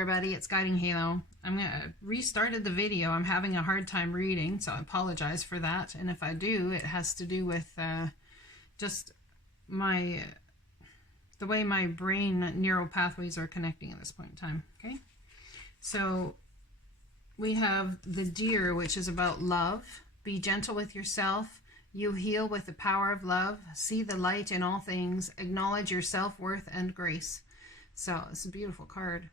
everybody, it's Guiding Halo. I'm going to restarted the video. I'm having a hard time reading, so I apologize for that. And if I do, it has to do with just the way my brain neural pathways are connecting at this point in time. Okay, so we have the deer, which is about love. Be gentle with yourself. You heal with the power of love. See the light in all things. Acknowledge your self-worth and grace. So it's a beautiful card.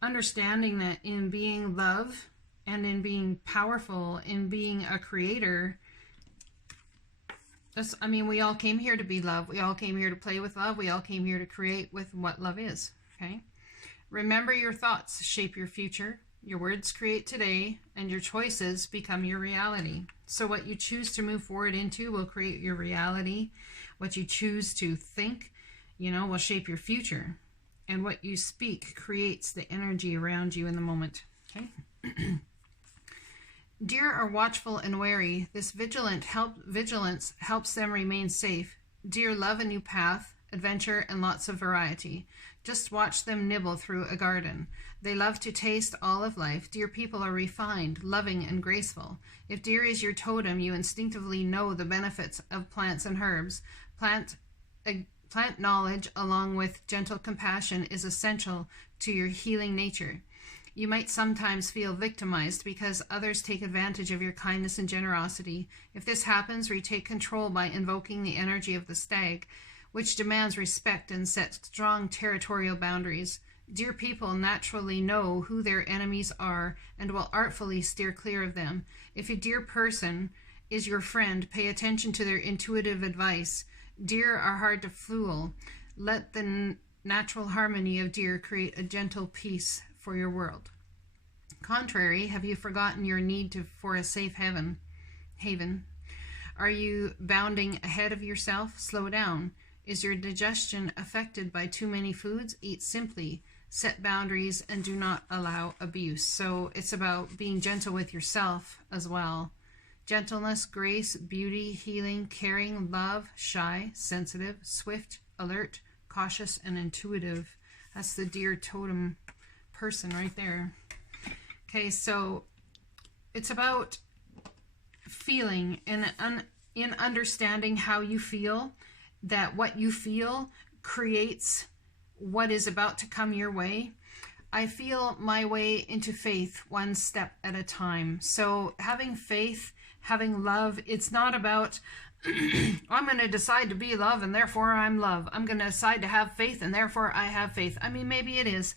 Understanding that in being love and in being powerful, in being a creator, I mean, we all came here to be love. We all came here to play with love. We all came here to create with what love is. Okay. Remember, your thoughts shape your future. Your words create today, and your choices become your reality. So what you choose to move forward into will create your reality. What you choose to think, will shape your future. And what you speak creates the energy around you in the moment. Okay. Deer are watchful and wary. This vigilance helps them remain safe. Deer love a new path, adventure, and lots of variety. Just watch them nibble through a garden. They love to taste all of life. Deer people are refined, loving, and graceful. If deer is your totem, you instinctively know the benefits of plants and herbs. Plant knowledge, along with gentle compassion, is essential to your healing nature. You might sometimes feel victimized because others take advantage of your kindness and generosity. If this happens, retake control by invoking the energy of the stag, which demands respect and sets strong territorial boundaries. Deer people naturally know who their enemies are and will artfully steer clear of them. If a deer person is your friend, pay attention to their intuitive advice. Deer are hard to fool. Let the natural harmony of deer create a gentle peace for your world. Contrary, have you forgotten your need for a safe haven? Are you bounding ahead of yourself? Slow down. Is your digestion affected by too many foods? Eat simply. Set boundaries and do not allow abuse. So it's about being gentle with yourself as well. Gentleness, grace, beauty, healing, caring, love, shy, sensitive, swift, alert, cautious, and intuitive. That's the deer totem person right there. Okay, so it's about feeling and in understanding how you feel, that what you feel creates what is about to come your way. I feel my way into faith one step at a time. So having faith, having love, it's not about I'm going to decide to be love and therefore I'm love. I'm going to decide to have faith and therefore I have faith. I mean, maybe it is,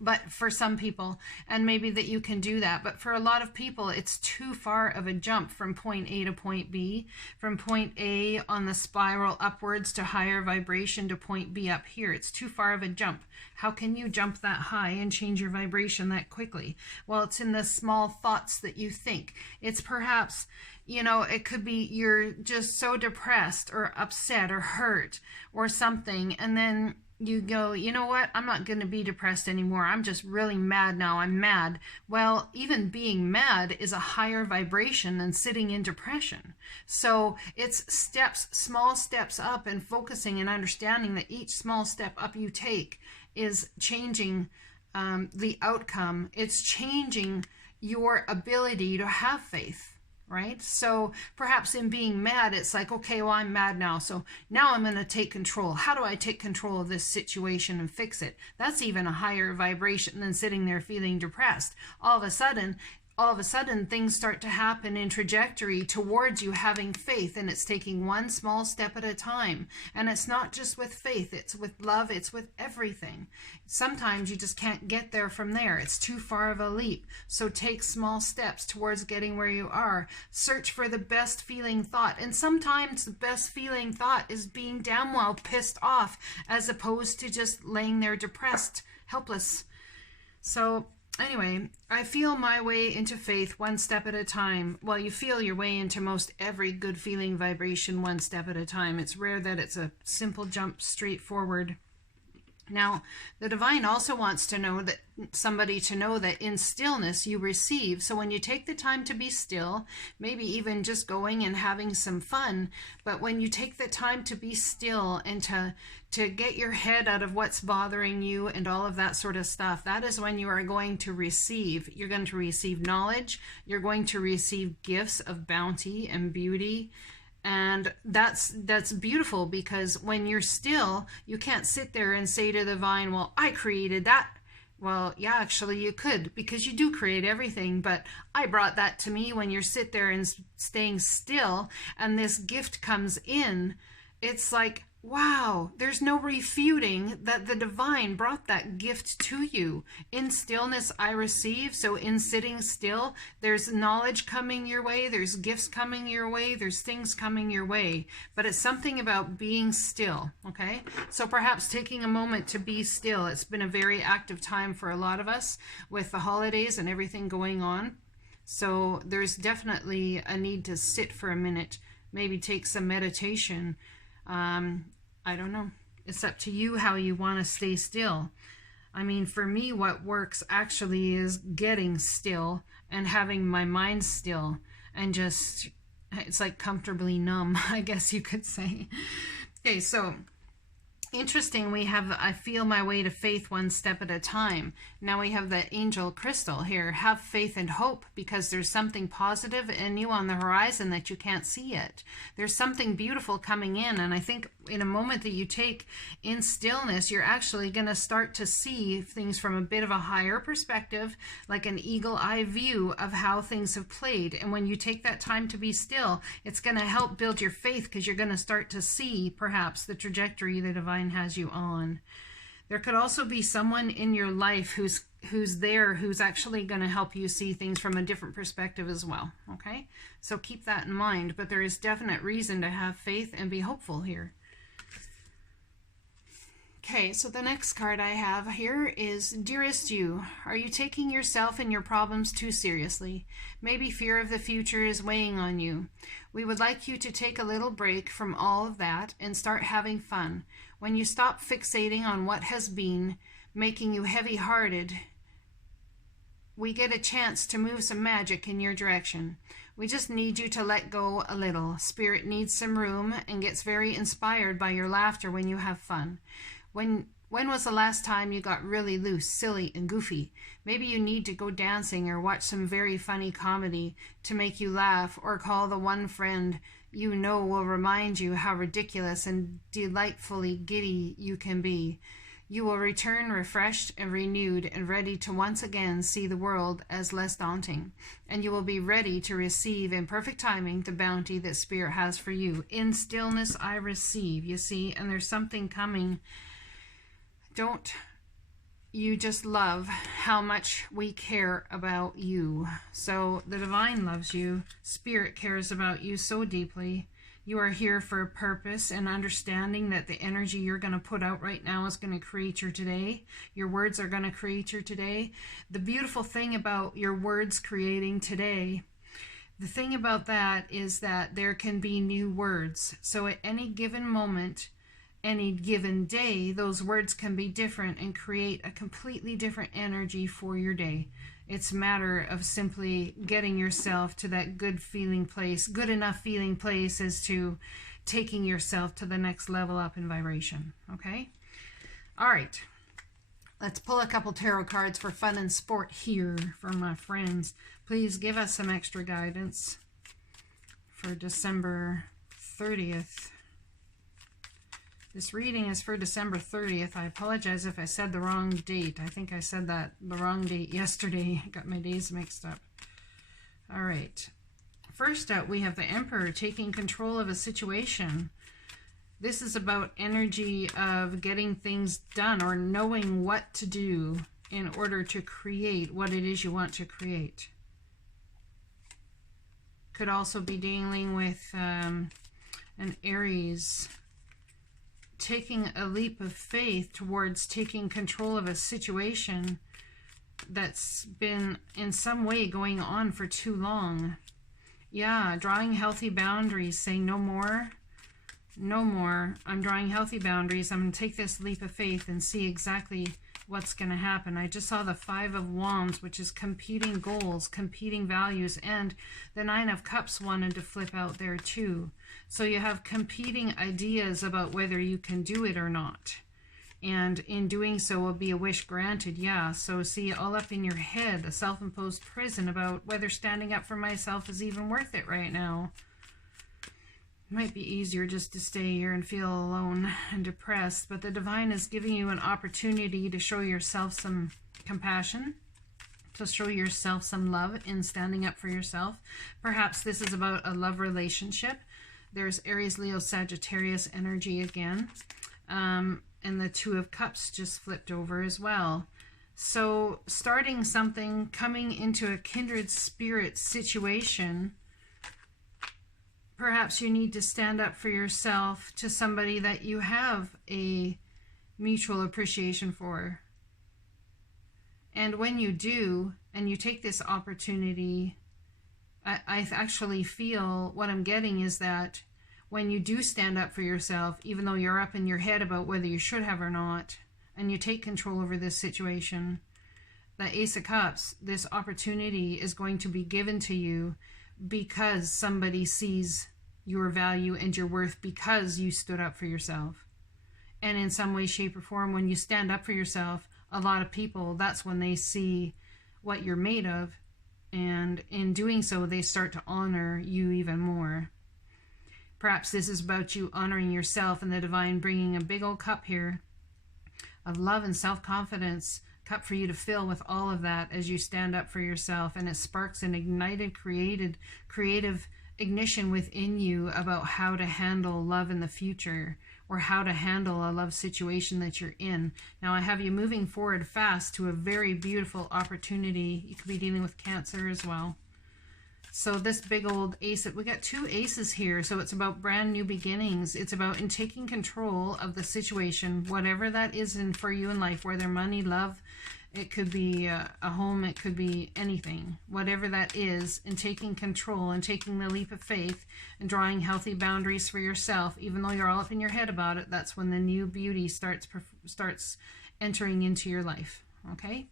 but for some people, and maybe that you can do that, but for a lot of people, it's too far of a jump from point A to point B, from point A on the spiral upwards to higher vibration to point B up here. It's too far of a jump. How can you jump that high and change your vibration that quickly? Well, it's in the small thoughts that you think. It's perhaps, it could be you're just so depressed or upset or hurt or something, and then you go, you know what, I'm not going to be depressed anymore. I'm just really mad now. I'm mad. Well, even being mad is a higher vibration than sitting in depression. So it's small steps up, and focusing and understanding that each small step up you take is changing the outcome. It's changing your ability to have faith. Right? So perhaps in being mad, it's like, okay, well, I'm mad now. So now I'm going to take control. How do I take control of this situation and fix it? That's even a higher vibration than sitting there feeling depressed. All of a sudden, things start to happen in trajectory towards you having faith, and it's taking one small step at a time. And it's not just with faith, it's with love, it's with everything. Sometimes you just can't get there from there. It's too far of a leap. So take small steps towards getting where you are. Search for the best feeling thought. And sometimes the best feeling thought is being damn well pissed off, as opposed to just laying there depressed, helpless. So anyway, I feel my way into faith one step at a time. Well, you feel your way into most every good feeling vibration one step at a time. It's rare that it's a simple jump straight forward. Now, the divine also wants to know that somebody to know that in stillness you receive. So when you take the time to be still, maybe even just going and having some fun, but when you take the time to be still and to get your head out of what's bothering you and all of that sort of stuff, that is when you are going to receive. You're going to receive knowledge. You're going to receive gifts of bounty and beauty. And that's beautiful, because when you're still, you can't sit there and say to the divine, well, I created that. Well, yeah, actually you could, because you do create everything, but I brought that to me. When you sit there and staying still and this gift comes in, it's like, wow, there's no refuting that the divine brought that gift to you. In stillness I receive. So in sitting still, there's knowledge coming your way, there's gifts coming your way, there's things coming your way. But it's something about being still, okay? So perhaps taking a moment to be still. It's been a very active time for a lot of us with the holidays and everything going on. So there's definitely a need to sit for a minute, maybe take some meditation. I don't know. It's up to you how you want to stay still. I mean, for me, what works actually is getting still and having my mind still and just, it's like comfortably numb, I guess you could say. Okay, so interesting, we have I feel my way to faith one step at a time. Now we have the angel crystal here. Have faith and hope, because there's something positive and new on the horizon that you can't see yet. There's something beautiful coming in, and I think in a moment that you take in stillness, you're actually going to start to see things from a bit of a higher perspective, like an eagle-eye view of how things have played. And when you take that time to be still, it's going to help build your faith, because you're going to start to see perhaps the trajectory the divine has you on. There could also be someone in your life who's actually going to help you see things from a different perspective as well. Okay, so keep that in mind. But there is definite reason to have faith and be hopeful here. Okay, so the next card I have here is Dearest You. Are you taking yourself and your problems too seriously? Maybe fear of the future is weighing on you. We would like you to take a little break from all of that and start having fun. When you stop fixating on what has been, making you heavy-hearted, we get a chance to move some magic in your direction. We just need you to let go a little. Spirit needs some room and gets very inspired by your laughter when you have fun. When was the last time you got really loose, silly, and goofy? Maybe you need to go dancing or watch some very funny comedy to make you laugh, or call the one friend you know will remind you how ridiculous and delightfully giddy you can be. You will return refreshed and renewed and ready to once again see the world as less daunting. And you will be ready to receive in perfect timing the bounty that Spirit has for you. In stillness I receive, you see, and there's something coming. Don't you just love how much we care about you? So the divine loves you. Spirit cares about you so deeply. You are here for a purpose, and understanding that the energy you're going to put out right now is going to create your today. Your words are going to create your today. The beautiful thing about your words creating today, the thing about that is that there can be new words. So at any given moment, any given day, those words can be different and create a completely different energy for your day. It's a matter of simply getting yourself to that good feeling place, good enough feeling place as to taking yourself to the next level up in vibration. Okay? All right. Let's pull a couple tarot cards for fun and sport here for my friends. Please give us some extra guidance for December 30th. This reading is for December 30th. I apologize if I said the wrong date. I think I said the wrong date yesterday. I got my days mixed up. All right. First up, we have the Emperor taking control of a situation. This is about energy of getting things done or knowing what to do in order to create what it is you want to create. Could also be dealing with an Aries taking a leap of faith towards taking control of a situation that's been in some way going on for too long. Yeah, drawing healthy boundaries, saying no more, no more. I'm drawing healthy boundaries. I'm going to take this leap of faith and see exactly what's going to happen. I just saw the 5 of Wands, which is competing goals, competing values, and the 9 of Cups wanted to flip out there too. So you have competing ideas about whether you can do it or not. And in doing so will be a wish granted, yeah. So see, all up in your head, a self-imposed prison about whether standing up for myself is even worth it right now. It might be easier just to stay here and feel alone and depressed, but the divine is giving you an opportunity to show yourself some compassion, to show yourself some love in standing up for yourself. Perhaps this is about a love relationship. There's Aries, Leo, Sagittarius energy again. And the 2 of Cups just flipped over as well. So starting something, coming into a kindred spirit situation, perhaps you need to stand up for yourself to somebody that you have a mutual appreciation for. And when you do, and you take this opportunity, I actually feel what I'm getting is that when you do stand up for yourself, even though you're up in your head about whether you should have or not, and you take control over this situation, the Ace of Cups, this opportunity is going to be given to you because somebody sees your value and your worth because you stood up for yourself. And in some way, shape, or form, when you stand up for yourself, a lot of people, that's when they see what you're made of. And in doing so, they start to honor you even more. Perhaps this is about you honoring yourself and the divine bringing a big old cup here of love and self-confidence, cup for you to fill with all of that as you stand up for yourself. And it sparks an ignited, creative ignition within you about how to handle love in the future, or how to handle a love situation that you're in. Now I have you moving forward fast to a very beautiful opportunity. You could be dealing with Cancer as well. So this big old ace, we got 2 aces here, so it's about brand new beginnings. It's about in taking control of the situation, whatever that is for you in life, whether money, love, it could be a home, it could be anything, whatever that is, and taking control and taking the leap of faith and drawing healthy boundaries for yourself. Even though you're all up in your head about it, that's when the new beauty starts entering into your life. Okay?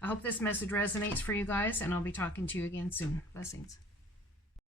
I hope this message resonates for you guys, and I'll be talking to you again soon. Blessings.